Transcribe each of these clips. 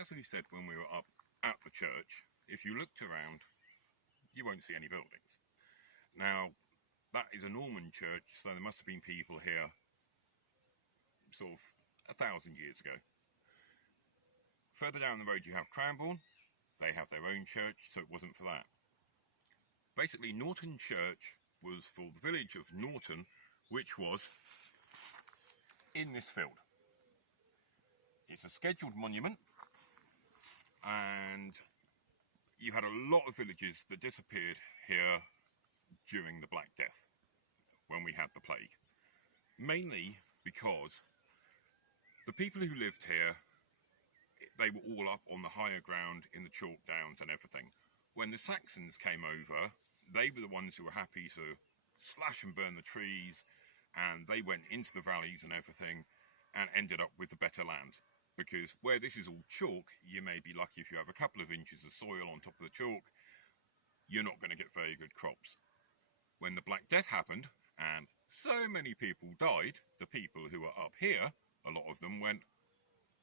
as we said when we were up at the church, if you looked around, you won't see any buildings. Now, that is a Norman church, so there must have been people here sort of 1,000 years ago. Further down the road you have Cranbourne. They have their own church, so it wasn't for that. Basically, Knowlton Church was for the village of Knowlton, which was in this field. It's a scheduled monument, and you had a lot of villages that disappeared here during the Black Death, when we had the plague. Mainly because the people who lived here, they were all up on the higher ground in the chalk downs and everything. When the Saxons came over, they were the ones who were happy to slash and burn the trees, and they went into the valleys and everything and ended up with the better land. Because where this is all chalk, you may be lucky if you have a couple of inches of soil on top of the chalk, you're not going to get very good crops. When the Black Death happened, and so many people died, the people who were up here, a lot of them went,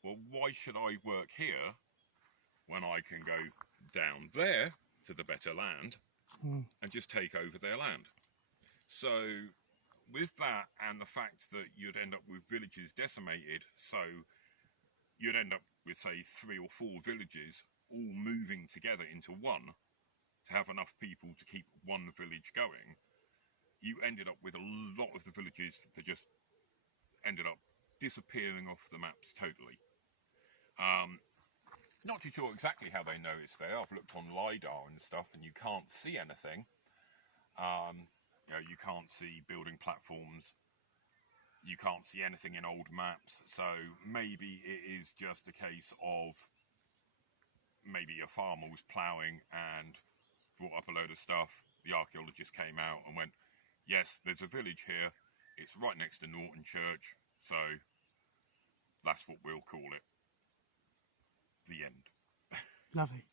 well, why should I work here when I can go down there to the better land and just take over their land? So with that, and the fact that you'd end up with villages decimated, so you'd end up with, say, 3 or 4 villages all moving together into one to have enough people to keep one village going, you ended up with a lot of the villages that just ended up disappearing off the maps totally. Not too sure exactly how they know it's there. I've looked on LiDAR and stuff, and you can't see anything. You know, you can't see building platforms. You can't see anything in old maps. So maybe it is just a case of maybe a farmer was ploughing and brought up a load of stuff. The archaeologist came out and went, yes, there's a village here. It's right next to Knowlton Church. So that's what we'll call it. The end. Lovely.